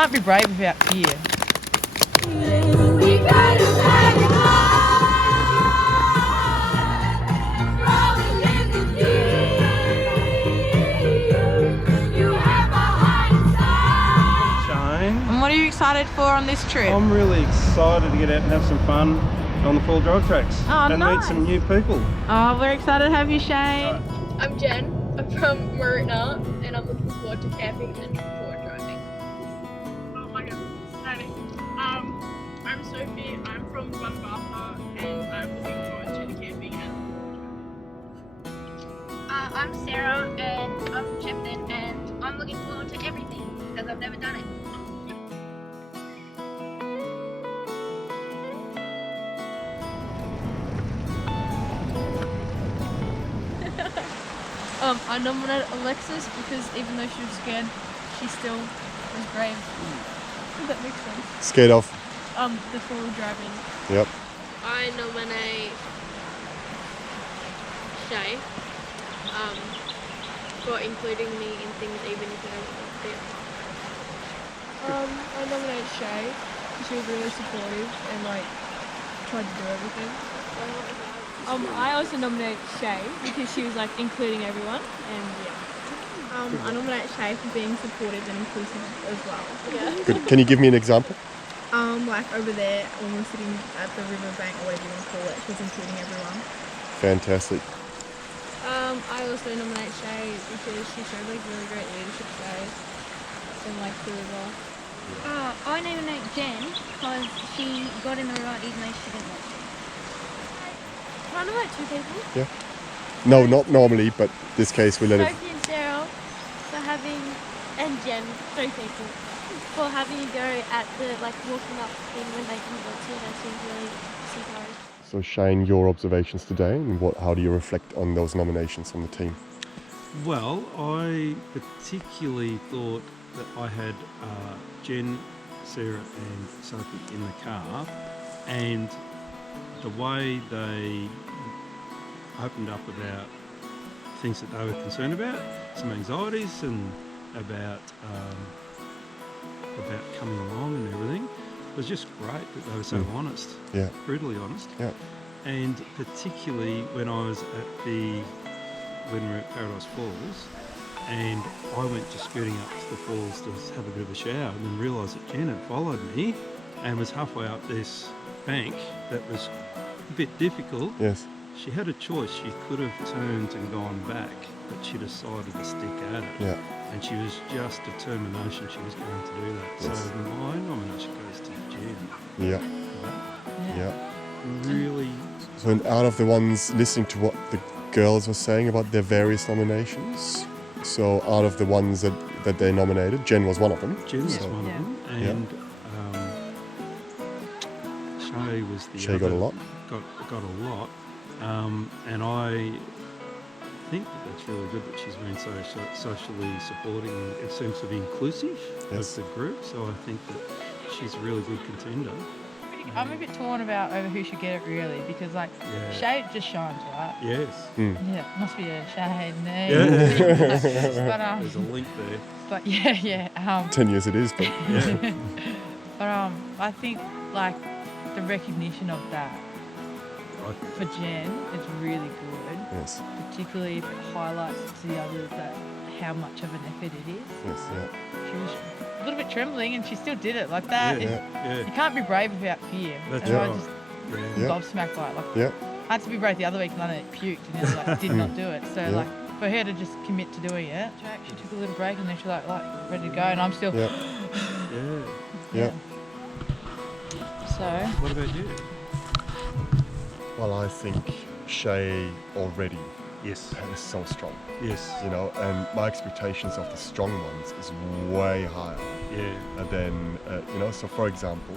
can't be brave without fear. We gotta back it up. Rolling in the deep. You have my heart inside. Shane, And what are you excited for on this trip? I'm really excited to get out and have some fun on the fall drive tracks and nice. meet some new people. Oh, we're excited to have you, Shane. I'm Jen. I'm from Marina, and I'm looking forward to camping and forward driving. Oh my goodness, exciting. I'm Sophie. I'm from Bunbartha, and I'm looking forward to the camping and I'm Sarah, and I'm from Shepparton, and I'm looking forward to everything because I've never done it. I nominated Alexis because even though she was scared, she still was brave. If that makes sense. Scared of? The forward driving. Yep. I nominate Shay for including me in things even if I don't want to. I nominate Shay because she was really supportive and tried to do everything. I also nominate Shay because she was including everyone and yeah. I nominate Shay for being supportive and inclusive as well. Yeah. Good. Can you give me an example? Over there when we're sitting at the riverbank or whatever you want to call it, she was including everyone. Fantastic. I also nominate Shay because she showed really great leadership today and the river. I nominate Jen because she got in the river even though she didn't want to. Can I nominate two people? Yeah. No, not normally, but this case we let it. Sophie and Sarah for having, and Jen, three people, for having you go at the walking up in when they didn't want to. That seems really super. So Shane, your observations today, and how do you reflect on those nominations from the team? Well, I particularly thought that I had Jen, Sarah and Sophie in the car, and the way they opened up about things that they were concerned about, some anxieties and about coming along and everything. It was just great that they were so honest, brutally honest. Yeah. And particularly when I was when we were at Paradise Falls, and I went just scooting up to the falls to have a bit of a shower, and then realised that Jen had followed me and was halfway up this bank that was a bit difficult. Yes. She had a choice. She could have turned and gone back, but she decided to stick at it. Yeah. And she was just determination she was going to do that. Yes. So my nomination goes to Jen. Yeah. Yeah. Really. So out of the ones listening to what the girls were saying about their various nominations, so out of the ones that they nominated, Jen was one of them. Jen was one of them. And Shay was the Shay other. got a lot. Got a lot. And I think that's really good that she's been so socially supporting and it seems to be inclusive of the group. So I think that she's a really good contender. I'm a bit torn about over who should get it really because Shay just shines, right? Yes. Yeah, must be a Shay name. Yeah. There's a link there. But yeah. 10 years it is, but yeah. But I think the recognition of that for Jen is really good. Yes. Particularly if it highlights to the others that how much of an effort it is. Yes, yeah. She was a little bit trembling and she still did it like that. Yeah. You can't be brave without fear. That's and right. I just Yeah. gobsmacked by it. Yeah. I had to be brave the other week and I puked and then did not do it. So for her to just commit to doing it, she took a little break and then she was ready to go and I'm still Yeah. So What about you? Well, I think Shay already Yes. is so strong. Yes. And my expectations of the strong ones is way higher. Yeah. Than, so for example,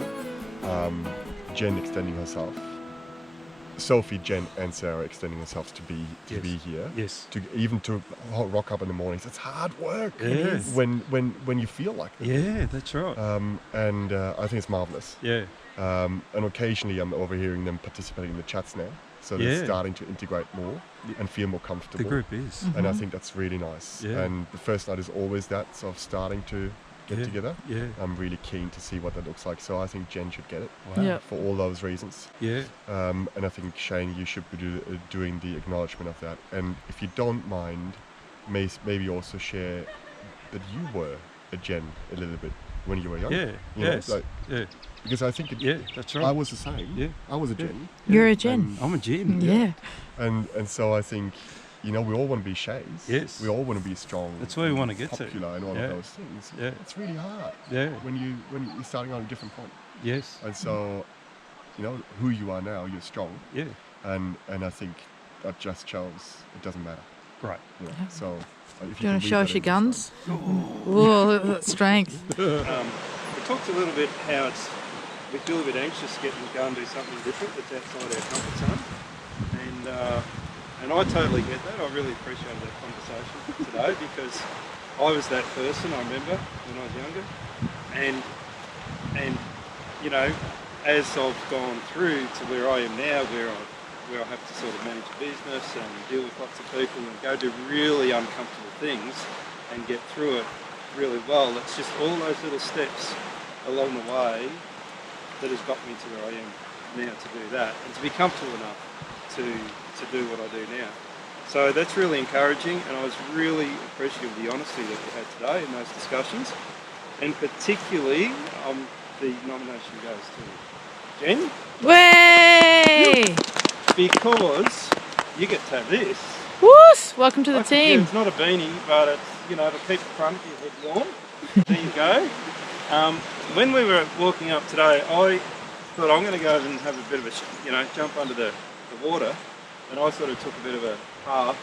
Jen extending herself, Sophie, Jen and Sarah extending themselves to be here. Yes. To rock up in the mornings. It's hard work. Yes. When you feel like that. Yeah, that's right. And I think it's marvelous. Yeah. And occasionally I'm overhearing them participating in the chats now. So they're starting to integrate more and feel more comfortable. The group is. And I think that's really nice. Yeah. And the first night is always that, so starting to get together. Yeah. I'm really keen to see what that looks like. So I think Jen should get it Wow. Yeah. for all those reasons. Yeah. And I think Shane, you should be doing the acknowledgement of that. And if you don't mind, maybe also share that you were a Jen a little bit when you were young. Yeah. You know, Yes. like, Yeah. because I think Yeah. That's right. I was the same. Yeah. I was a Jen. You're a Jen. And, I'm a Jim. Yeah. and so I think, you know, we all want to be Shays. Yes. We all want to be strong. That's where we want to get to. popular and all Yeah. of those things. Yeah. It's really hard Yeah. when you're starting on a different point. Yes. And so, you know, who you are now, you're strong. Yeah. And I think that just shows it doesn't matter. Great. You know? So if Do you want to can show leave us that your in guns? Whoa, that's strength. We talked a little bit how we feel a bit anxious getting to go and do something different that's outside our comfort zone, and I totally get that. I really appreciated that conversation today because I was that person. I remember when I was younger, and you know, as I've gone through to where I am now, where I have to sort of manage a business and deal with lots of people and go do really uncomfortable things and get through it really well. It's just all those little steps along the way that has got me to where I am now to do that and to be comfortable enough to do what I do now. So that's really encouraging, and I was really appreciative of the honesty that we had today in those discussions, and particularly the nomination goes to Jen. Way! Because you get to have this. Woos! Welcome to the Yeah, team. it's not a beanie, but it's, you know, to keep the front of your head warm. There you go. When we were walking up today, I thought I'm going to go and have a bit of a, jump under the water, and I sort of took a bit of a path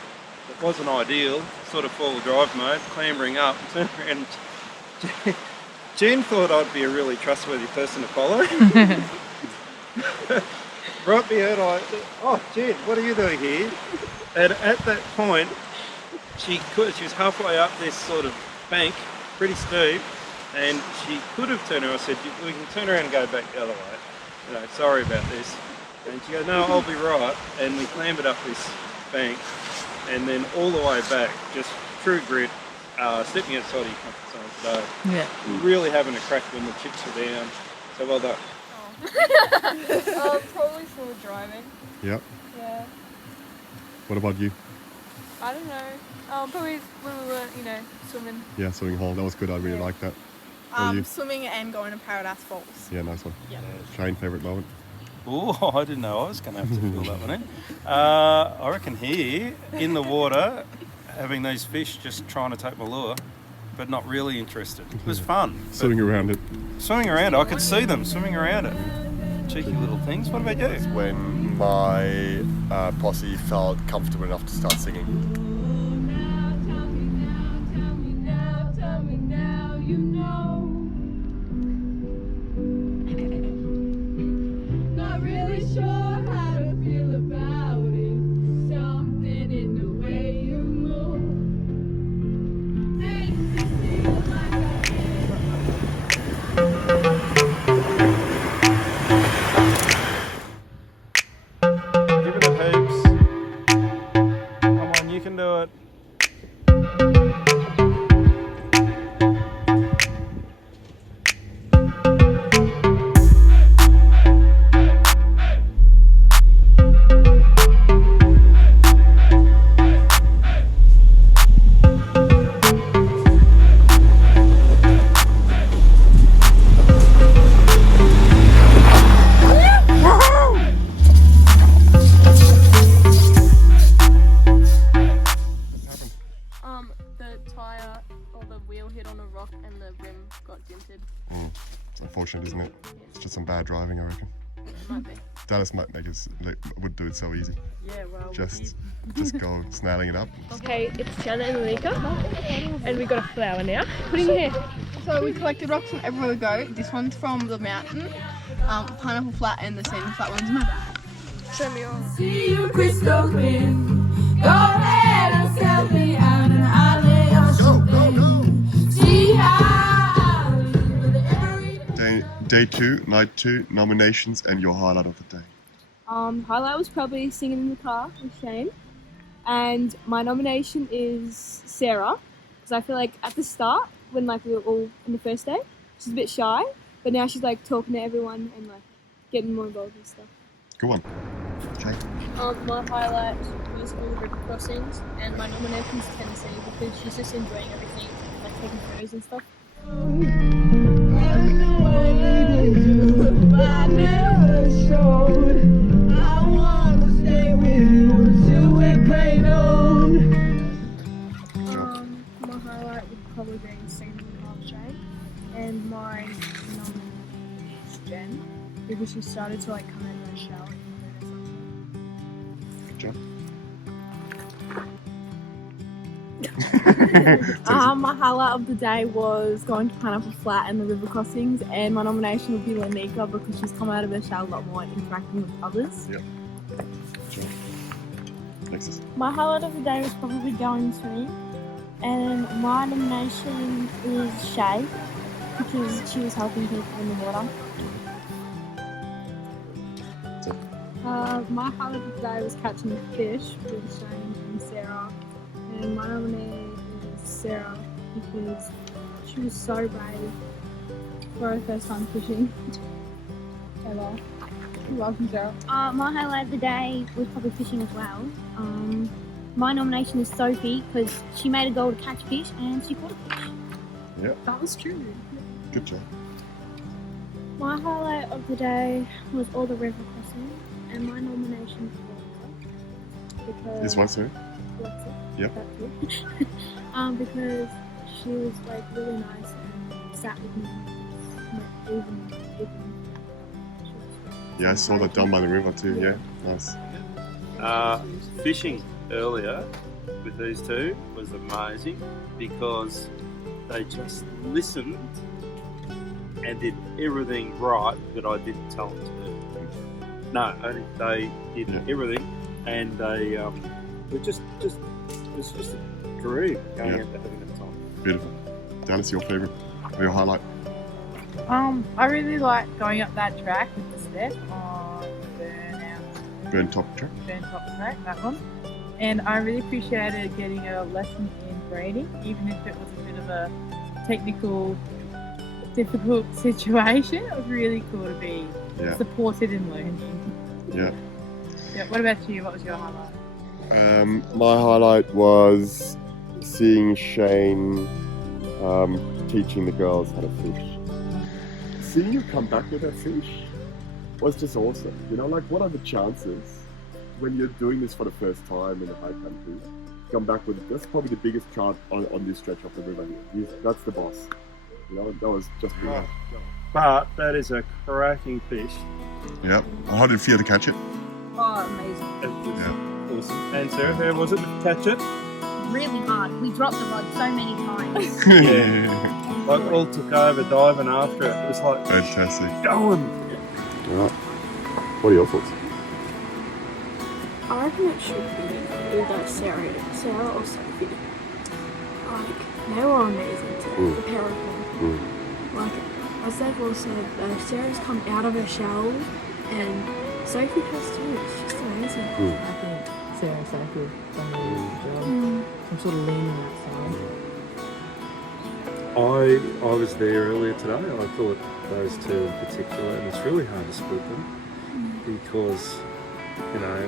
that wasn't ideal, sort of four-wheel drive mode, clambering up, and turned around. Jen thought I'd be a really trustworthy person to follow. Right behind, oh Jen, what are you doing here? And at that point, she was halfway up this sort of bank, pretty steep, and she could have turned around. I said, we can turn around and go back the other way. You know, sorry about this. And she goes, no, I'll be right. And we clambered up this bank, and then all the way back, just true grit, stepping outside of your comfort zone today. Yeah. Really having a crack when the chips were down. So well done. Probably still driving. Yep. Yeah. What about you? I don't know. Probably when we were, swimming. Yeah, swimming hole. That was good. I really Yeah. like that. What are you? Swimming and going to Paradise Falls. Yeah, nice one. Yeah. Shane, favourite moment? Oh, I didn't know I was going to have to fill that one in. I reckon here, in the water, having these fish just trying to take my lure, but not really interested. It was fun. Swimming around it. Swimming around, I could see them swimming around it. Cheeky little things. What about you? When my posse felt comfortable enough to start singing. Not really sure how to feel about it. Something in the way you move makes me feel like Give it a heaps. Come on, you can do it. The tyre or the wheel hit on a rock and the rim got dented. It's unfortunate, isn't it? It's just some bad driving, I reckon. It might be. Dallas might would do it so easy. Yeah, well. Just go snarling it up. Okay, it's Jana and Malika, and we got a flower now. Put in your hair. So we collected rocks from everywhere we go. This one's from the mountain, Pineapple Flat, and the Sandy Flat one's in my bag. Show me yours. see you crystal clear. Go ahead and sell me out and I'll lay your champagne. See how I live with every Day 2, night 2, nominations, and your highlight of the day. Highlight was probably singing in the car with Shane, and my nomination is Sarah, because I feel like at the start when like we were all in the first day. She's a bit shy, but now she's like talking to everyone and like getting more involved and stuff. Go on. Shane. My highlight was all the river crossings, and my nomination's Tennessee because she's just enjoying everything, like taking photos and stuff. My highlight would probably be singing the half shade, and my nomination is Jen because she started to like come out of her shower. Good job. My highlight of the day was going to Pineapple Flat and the river crossings, and my nomination would be Lanika because she's come out of her shell a lot more and interacting with others. Yep. Sure. Alexis. My highlight of the day was probably going swimming, and my nomination is Shay because she was helping people in the water. My highlight of the day was catching fish with Shane and Sarah, and my nominee is Sarah because she was so brave for her first time fishing ever. You're welcome, Sarah. My highlight of the day was probably fishing as well. My nomination is Sophie because she made a goal to catch fish and she caught a fish. Yeah. That was true. Good job. My highlight of the day was all the river crossings, and my nomination is Alexa because This one, sir. Alexa. Yep. That too. Because she was like really nice and sat with me. Even. Yeah, I saw that down by the river too. Yeah, nice. Fishing earlier with these two was amazing because they just listened and did everything right that I didn't tell them to do. No, only they did everything, and they were just it was just a dream going out there having that time. Beautiful. Dallas, your favourite or your highlight? I really like going up that track with the step on Burn top track. Burn top track, that one. And I really appreciated getting a lesson in braiding, even if it was a bit of a technical, difficult situation. It was really cool to be supported in learning. Yeah. Yeah. What about you? What was your highlight? My highlight was seeing Shane teaching the girls how to fish. Seeing you come back with that fish was just awesome. You know, like what are the chances when you're doing this for the first time in the high country? Come back with that's probably the biggest trout on this stretch of the river here. That's the boss. You know, that was just brilliant. But that is a cracking fish. Yeah. How did it feel to catch it? Oh, amazing. It was awesome. And Sarah, how was it to catch it? Really hard. We dropped the rod so many times. Yeah. Like all took over diving after it. It was like fantastic. Going. Alright. What are your thoughts? I reckon it should be either Sarah or Sophie. Like, they were amazing too, the pair of them. Like, as they've all said, Sarah's come out of her shell, and Sophie has too. It's just amazing. I think Sarah and Sophie have done a really good job. I'm sort of leaning that side. I was there earlier today. I thought those two in particular, and it's really hard to split them because, you know,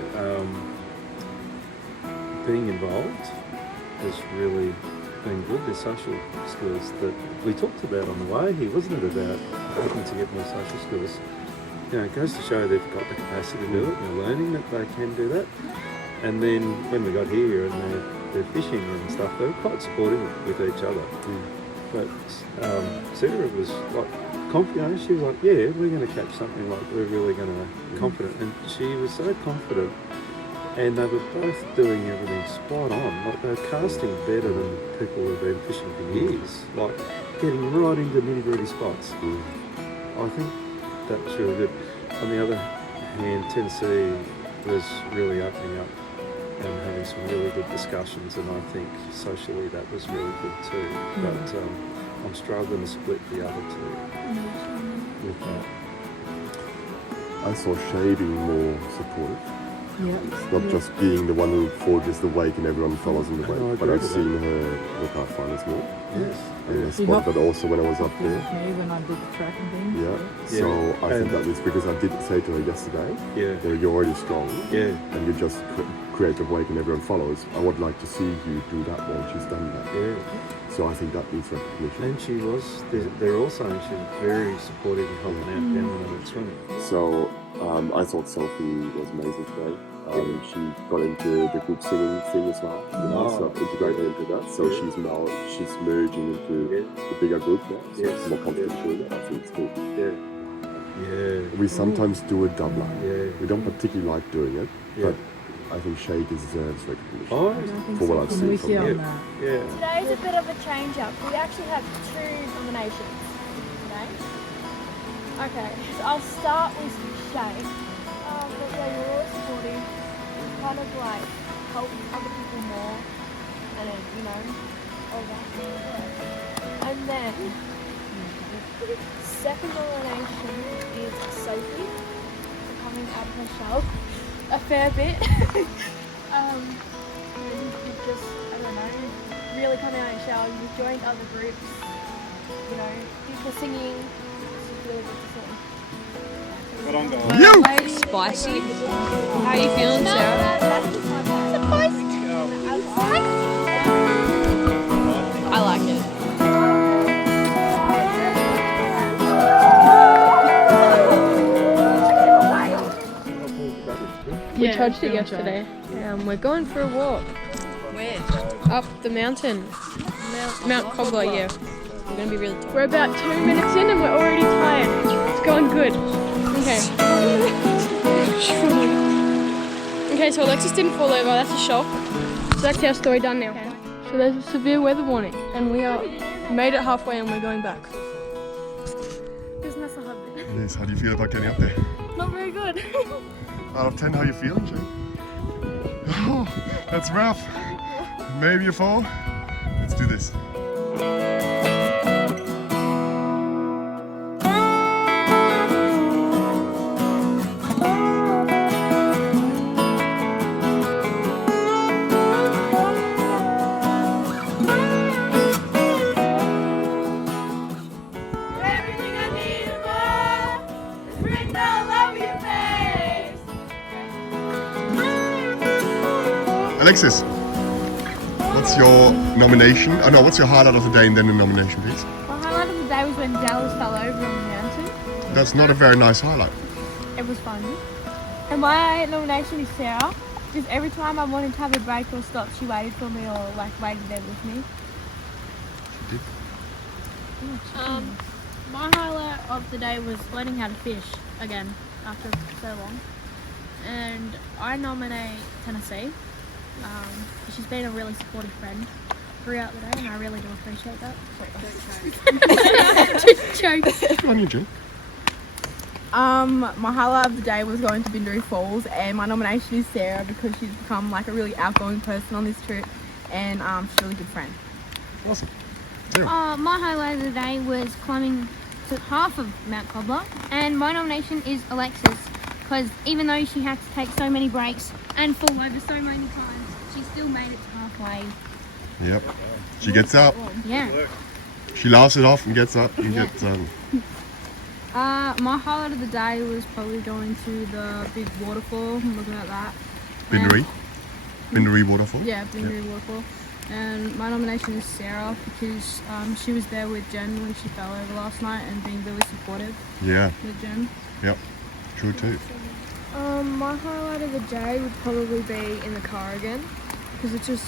being involved has really been good. The social skills that we talked about on the way here, wasn't it, about looking to get more social skills? You know, it goes to show they've got the capacity to do it, and they're learning that they can do that. And then when we got here and they're fishing and stuff, they were quite supportive with each other. But Sarah was like confident. She was like, yeah, we're going to catch something, like we're really going to confident. And she was so confident, and they were both doing everything spot on. Like they were casting better than people who have been fishing for years, like getting right into nitty-gritty spots. I think that's really good. On the other hand, Tennessee was really opening up and having some really good discussions, and I think socially that was really good too. But I'm struggling to split the other two with that. I saw Shay being more supportive. Not just being the one who forges the wake and everyone follows in the No, I wake. But agree I've with seen her look out for us more. Yes. And I spotted that also when I was up there. Me when I did the track and things. Yeah. So I think that is because I did say to her yesterday, you're already strong. Yeah. And you just create a wake and everyone follows. I would like to see you do that when she's done that. Yeah. So I think that needs recognition. And she was, they're all saying she was very supportive and helping out down when I went swimming. So I thought Sophie was amazing today. She got into the group singing thing as well, you know, so integrated into that. So she's merging into the bigger group now. So she's more comfortable doing it. I think it's cool. Yeah. We sometimes do a doubler. Yeah. We don't particularly like doing it, but I think Shay deserves recognition for what I've seen from her. Yeah. Today's a bit of a change up. We actually have 2 nominations today. Okay, so I'll start with Shay. But yeah, you're always supportive. Kind of like help other people more, and then, you know, all that. And then second nomination is Sophie for coming out of her shell a fair bit. You've just, I don't know, really coming out of your shell. You've joined other groups, you know, people singing. It's really good to see. Spicy. How are you feeling, Sarah? I like it. We charged it yesterday. We're going for a walk. Where? Up the mountain. Mount Cobbler, yeah. We're going to be really tired. We're about 2 minutes in and we're already tired. It's going good. Okay. Okay, so Alexis didn't fall over, that's a shock. So that's our story done now. Okay. So there's a severe weather warning and we made it halfway and we're going back. Business a hobby. Liz, how do you feel about getting up there? Not very good. Out of 10, how are you feeling, Jay? Oh, that's rough. Maybe a fall. Let's do this. Alexis, what's your nomination? Oh no, what's your highlight of the day and then the nomination, please? My highlight of the day was when Dallas fell over on the mountain. That's not a very nice highlight. It was fun. And my nomination is Sarah. Just every time I wanted to have a break or stop, she waited for me or like waited there with me. She did. My highlight of the day was learning how to fish again after so long. And I nominate Tennessee. She's been a really supportive friend throughout the day and I really do appreciate that. Good on you, Jim. My highlight of the day was going to Bindary Falls, and my nomination is Sarah because she's become like a really outgoing person on this trip, and she's a really good friend. Awesome. My highlight of the day was climbing to half of Mount Cobbler, and my nomination is Alexis because even though she had to take so many breaks and fall over so many times, she still made it to halfway. Yep. She gets up. Yeah. She laughs it off and gets up and gets My highlight of the day was probably going to the big waterfall and looking at that. Bindary. Bindary waterfall. Yeah, Bindary waterfall. And my nomination is Sarah because she was there with Jen when she fell over last night and being really supportive. Yeah. With Jen. Yep. True too. My highlight of the day would probably be in the car again because it's just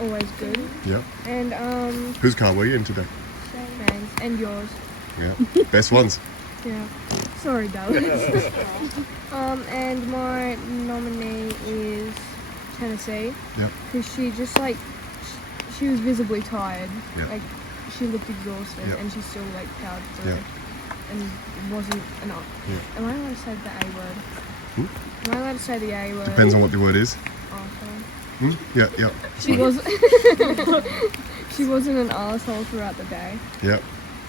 always good. Yep. And Whose car were you in today? Shane's and yours. Yeah. Best ones. Yeah. Sorry, Dallas. And my nominee is Tennessee. Yep. Because she just like she was visibly tired. Yep. Like she looked exhausted, Yep. and she still like powered through. Yep. And wasn't enough. Yep. Am I allowed to say the A word? Hmm? Am I allowed to say the A word? Depends on what the word is. Arsehole. Hmm? Yeah, yeah. She was. She wasn't an arsehole throughout the day. Yep.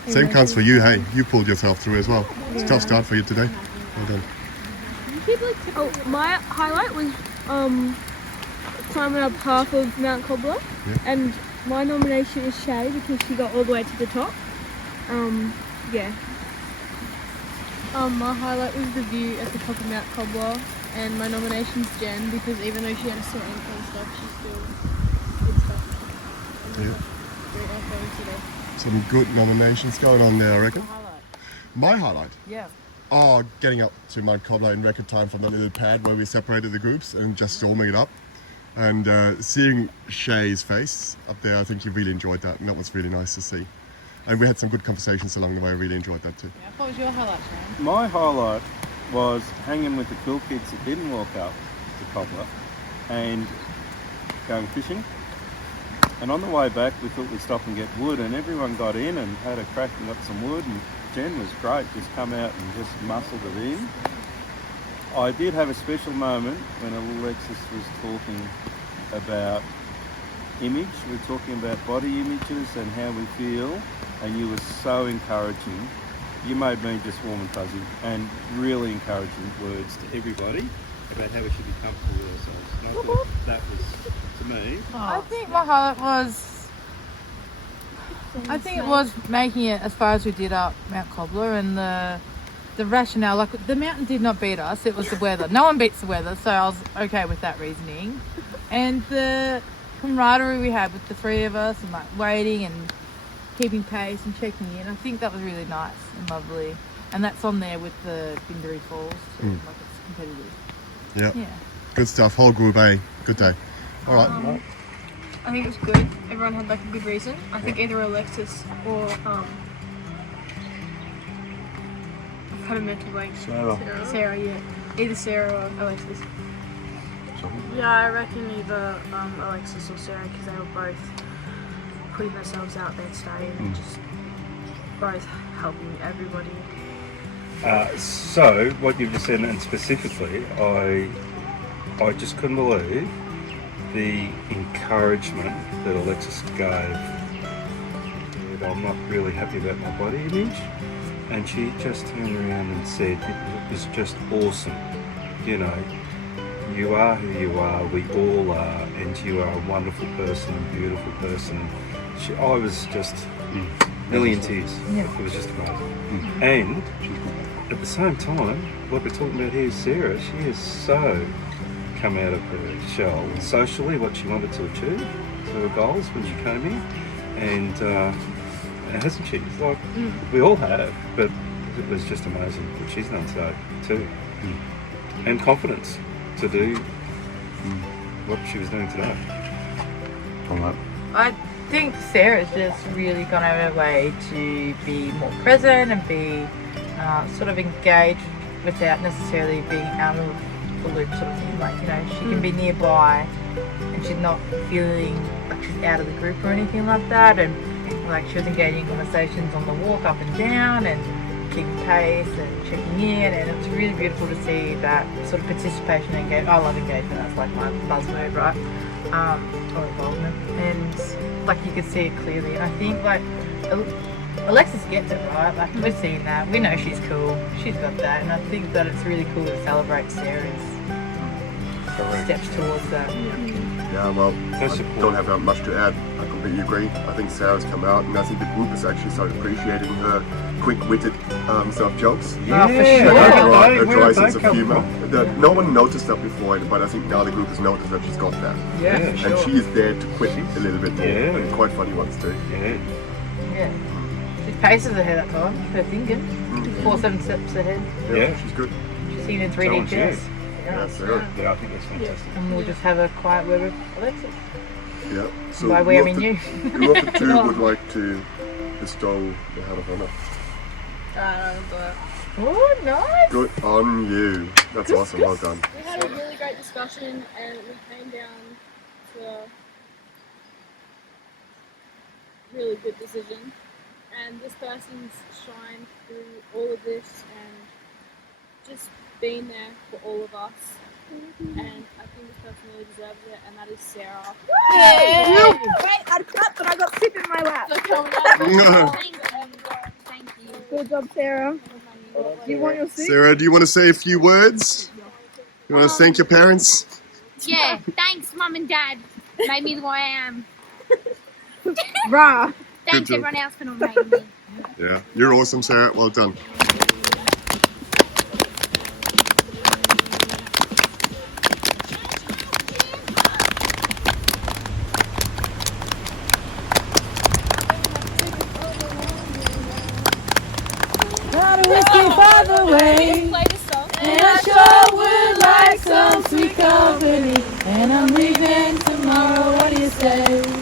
Same counts for you, hey. You pulled yourself through as well. It's a tough start for you today. Well done. Oh, my highlight was climbing up half of Mount Cobbler, and my nomination is Shay because she got all the way to the top. Yeah. My highlight was the view at the top of Mount Cobbler, and my nomination's Jen because even though she had a sore ankle and stuff, she still did stuff. And great effort today. Some good nominations going on there, I reckon. My highlight? Yeah. Oh, getting up to Mount Cobbler in record time from that little pad where we separated the groups and just storming it up. And seeing Shay's face up there, I think you really enjoyed that, and that was really nice to see. And we had some good conversations along the way. I really enjoyed that too. Yeah, what was your highlight, Sharon? My highlight was hanging with the cool kids that didn't walk up to Cobbler and going fishing. And on the way back, we thought we'd stop and get wood, and everyone got in and had a crack and got some wood. And Jen was great, just come out and just muscled it in. I did have a special moment when Alexis was talking about image. We were talking about body images and how we feel, and you were so encouraging. You made me just warm and fuzzy, and really encouraging words to everybody about how we should be comfortable with ourselves. And I thought that was, to me... I think my highlight was... I think it was making it as far as we did up Mount Cobbler, and the rationale, like the mountain did not beat us, it was the weather. No one beats the weather, so I was okay with that reasoning. And the camaraderie we had with the three of us, and like waiting and keeping pace and checking in, I think that was really nice and lovely. And that's on there with the Bindary Falls too, like it's competitive. Yeah. Good stuff. Whole group, eh? Good day. All right. I think it was good. Everyone had like a good reason. I think either Alexis or I've had a mental blank. Sarah, yeah. Either Sarah or Alexis. Yeah, I reckon either Alexis or Sarah, because they were both putting themselves out there today and just both helping everybody. So, what you've just said, and specifically, I just couldn't believe the encouragement that Alexis gave. I'm not really happy about my body image, and she just turned around and said it was just awesome. You know, you are who you are, we all are, and you are a wonderful person, a beautiful person. I was just nearly in tears. It was just amazing. And at the same time, what we're talking about here is Sarah. She has so come out of her shell socially, what she wanted to achieve, her goals when she came here, and hasn't she? It's like we all have, but it was just amazing what she's done so too, and confidence to do what she was doing today. I think Sarah's just really gone out of her way to be more present and be sort of engaged without necessarily being out of the loop sort of thing. Like, you know, she can be nearby and she's not feeling like she's out of the group or anything like that, and like she was engaging in conversations on the walk up and down and keeping pace and checking in, and it's really beautiful to see that sort of participation and engagement. I love engagement, that's like my buzzword, right? Or involvement, and like you could see it clearly, and I think like Alexis gets it, right? Like we're seeing that, we know she's cool, she's got that, and I think that it's really cool to celebrate Sarah's steps towards that. Yeah, well, I don't have much to add. I completely agree. I think Sarah's come out, and I think the group has actually started appreciating her quick-witted sort of jokes. Yeah, for sure. Her dry sense of humour. No one noticed that before, but I think now the group has noticed that she's got that. Yeah, for sure. And she is there to quit a little bit more, and quite funny ones too. Yeah. She's paces ahead that time, her thinking. 4-7 steps ahead. Yeah, she's good. She's seen in 3D chess. Yeah, Sarah. Yeah, I think that's fantastic. And we'll just have a quiet word with Alexis. Yeah. So By we, I mean you. Who of the two would like to bestow the hat of honour? Oh, nice. Good on you. That's awesome. Well done. We had a really great discussion and we came down to a really good decision. And this person's shined through all of this and just been there for all of us. And I think this person really deserves it, and that is Sarah. Yay! Wait, I'd clap, but I got sick in my lap. Thank you. Good job, Sarah. Do you want your seat? Sarah, do you want to say a few words? You want to thank your parents? Yeah, thanks, Mum and Dad. Made me the way I am. Rah. Thanks job. everyone else for nominating me. Yeah, you're awesome, Sarah. Well done. Not a whiskey by the way, Play the song. and I sure would like some sweet company. And I'm leaving tomorrow. What do you say?